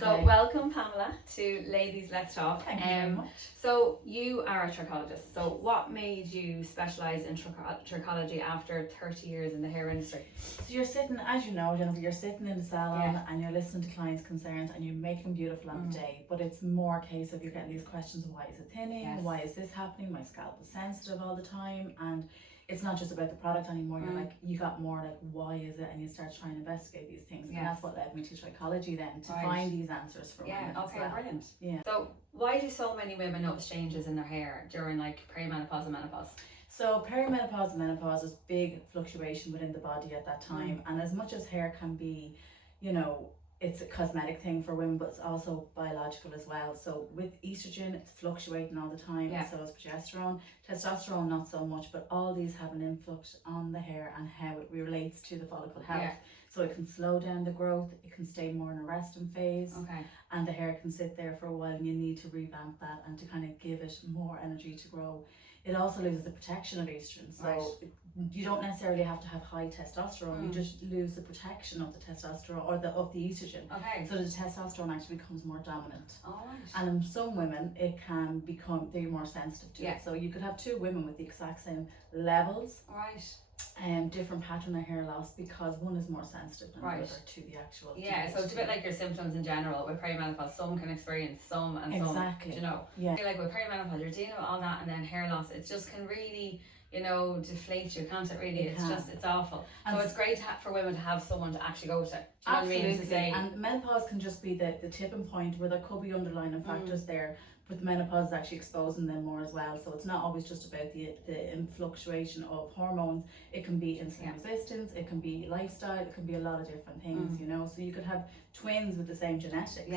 So welcome Pamela to Ladies Let's Talk. Thank you very much. So you are a trichologist. So what made you specialise in trichology after 30 years in the hair industry? So you're sitting, as you know, Jennifer, you're sitting in the salon and you're listening to clients' concerns and you're making them beautiful on the day. But it's more a case of you're getting these questions: why is it thinning? Why is this happening? My scalp is sensitive all the time. And it's not just about the product anymore. You're like, you got more like, why is it? And you start trying to investigate these things. And that's what led me to trichology then, to find these answers for women. Okay, brilliant. Yeah. So why do so many women notice changes in their hair during like perimenopause and menopause? So perimenopause and menopause is big fluctuation within the body at that time. And as much as hair can be, you know, it's a cosmetic thing for women, but it's also biological as well. So with estrogen, it's fluctuating all the time, and so is progesterone. Testosterone, not so much, but all these have an influx on the hair and how it relates to the follicle health. So it can slow down the growth, it can stay more in a resting phase, and the hair can sit there for a while, and you need to revamp that and to kind of give it more energy to grow. It also loses the protection of estrogen, so you don't necessarily have to have high testosterone. You just lose the protection of the testosterone or of the estrogen. So the testosterone actually becomes more dominant. And in some women, it can become, they're more sensitive to it. So you could have two women with the exact same levels, different pattern of hair loss, because one is more sensitive than the other to the actual. So it's a bit like your symptoms in general. With perimenopause, some can experience some and some. You know, I feel like with perimenopause, you're dealing with all that, and then hair loss. It just can really, you know, deflate you, can't it? Really, it's awful. And so it's great for women to have someone to actually go to. Absolutely, and menopause can just be the tipping point where there could be underlying factors there. But menopause is actually exposing them more as well. So it's not always just about the fluctuation of hormones. It can be insulin resistance, it can be lifestyle, it can be a lot of different things, you know. So you could have twins with the same genetics.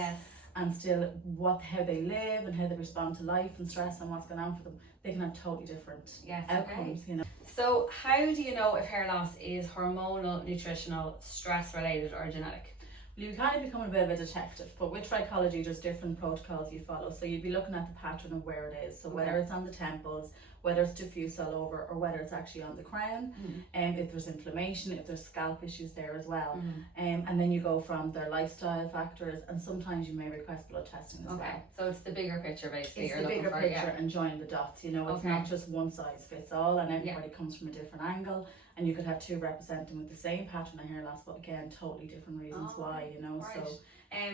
And still how they live and how they respond to life and stress and what's going on for them, they can have totally different outcomes, you know. So how do you know if hair loss is hormonal, nutritional, stress related or genetic? You kind of become a bit of a detective, but with trichology there's different protocols you follow. So you'd be looking at the pattern of where it is. So whether it's on the temples, whether it's diffuse all over, or whether it's actually on the crown, and if there's inflammation, if there's scalp issues there as well. And then you go from their lifestyle factors, and sometimes you may request blood testing as well. So it's the bigger picture basically. It's the bigger picture and join the dots, you know. It's not just one size fits all, and everybody comes from a different angle. And you could have two representing with the same pattern of hair loss, but again, totally different reasons why, you know. So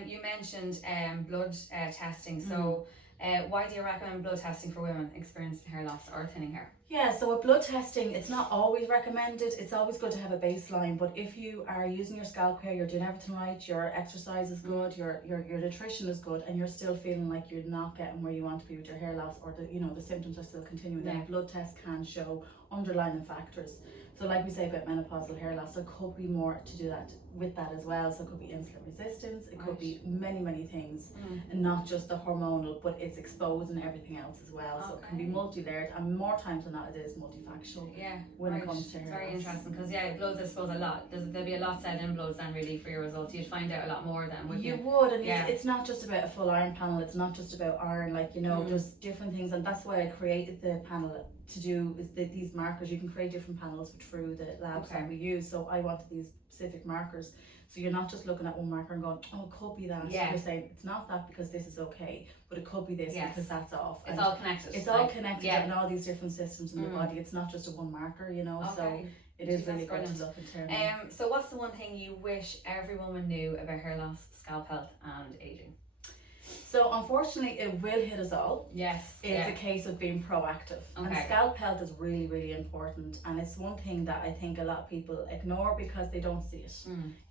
you mentioned blood testing. So why do you recommend blood testing for women experiencing hair loss or thinning hair? Yeah, so with blood testing, it's not always recommended. It's always good to have a baseline, but if you are using your scalp care, you're doing everything right, your exercise is good, your nutrition is good, and you're still feeling like you're not getting where you want to be with your hair loss, or the symptoms are still continuing, then a blood test can show underlying factors. So like we say about menopausal hair loss, there could be more to do that with that as well. So it could be insulin resistance, it could be many things, and not just the hormonal, but it's exposing everything else as well. So it can be multi-layered, and more times than not it is multifactorial when it comes to hair Very loss. interesting, because bloods, I suppose there'll be a lot said in bloods then really for your results. You'd find out a lot more then, wouldn't you? You would, and it's not just about a full iron panel, it's not just about iron, like, you know, there's different things, and that's why I created the panel to do is these markers. You can create different panels through the labs that we use. So I wanted these specific markers, so you're not just looking at one marker and going, oh, it could be that. You're saying it's not that because this is okay, but it could be this because that's off. It's all connected. It's all connected in all these different systems in the body. It's not just a one marker, you know. So it is really good to look internally. So what's the one thing you wish every woman knew about hair loss, scalp health and aging? So unfortunately it will hit us all. It's a case of being proactive. And scalp health is really, really important, and it's one thing that I think a lot of people ignore because they don't see it.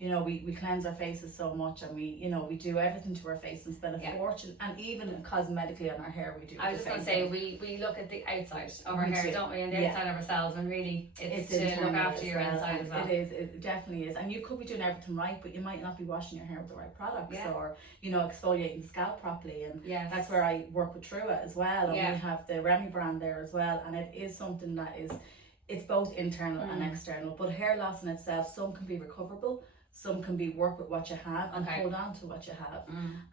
You know, we cleanse our faces so much, and we do everything to our face and spend a fortune, and even cosmetically on our hair we do. I was just going to say, we look at the outside of our hair, don't we, and the outside of ourselves, and really it's to look after your inside as well. It definitely is, and you could be doing everything right, but you might not be washing your hair with the right products, or, you know, exfoliating the scalp properly. And that's where I work with Trua as well, and we have the Remy brand there as well, and it is something that it's both internal and external. But hair loss in itself, some can be recoverable, some can be work with what you have and hold on to what you have,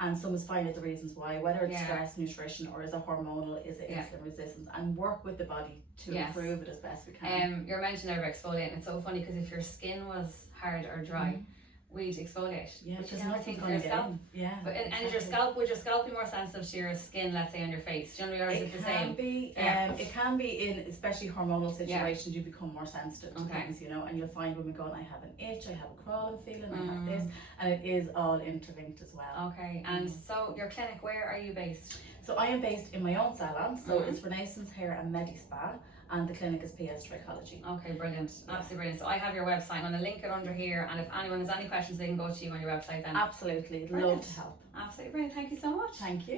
and some is find out the reasons why, whether it's stress, nutrition, or is it hormonal, is it insulin resistance, and work with the body to improve it as best we can. You're mentioning about exfoliating. It's so funny because if your skin was hard or dry, we'd exfoliate. Yeah, which because you never nothing's think for going your to get scalp. in. Yeah. But and your scalp, would your scalp be more sensitive to your skin, let's say on your face? Generally, or is it the same? It can be in especially hormonal situations. You become more sensitive to things, you know, and you'll find women going, I have an itch, I have a crawling feeling, I have this, and it is all interlinked as well. Okay, and so your clinic, where are you based? So I am based in my own salon, so it's Renaissance Hair and Medi Spa, and the clinic is PS Trichologist. Okay, brilliant, absolutely brilliant. So I have your website, I'm going to link it under here, and if anyone has any questions, they can go to you on your website then. Absolutely, love to help. Absolutely brilliant, thank you so much. Thank you.